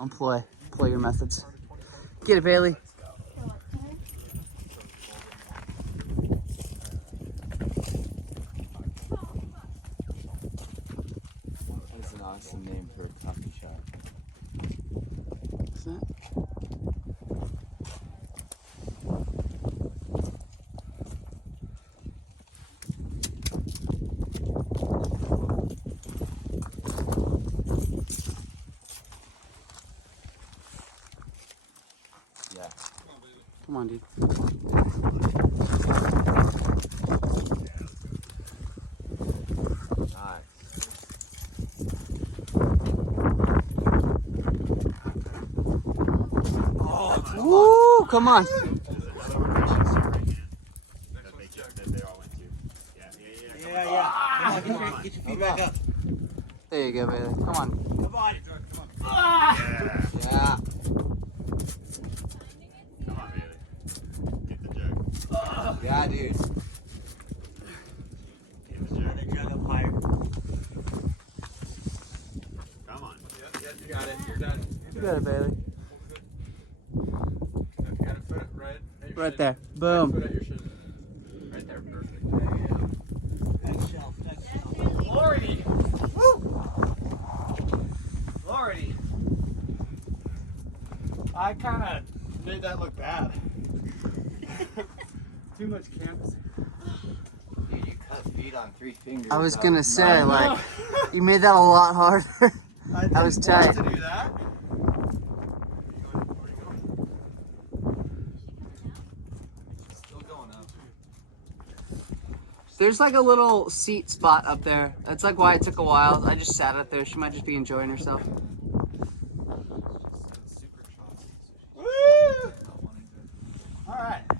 employ your methods. Get it, Bailey. That's an awesome name for a coffee shop. Is it? Yeah. Come on, dude. Nice. Woo! Come on. Come on, get your feet back up. There you go, Bailey. Come on. Come on. Yeah. Come on, Bailey. Get the jug. Yeah, dude. Get the jug. The jug up higher. Come on. Yep, you got it. You're done. You got it, Bailey. You got a foot right at your Right shin. there. Boom. Foot at your shin. Right there. Perfect. Next shelf, next shelf. Lordy! Woo! Lordy! I kind of made that look bad. Too much campus. Dude, you cut feet on 3 fingers. I was dog. gonna say, like, you made that a lot harder. I was didn't want tight. to do that. Still going up. There's like a little seat spot up there. That's like why it took a while. I just sat up there. She might just be enjoying herself.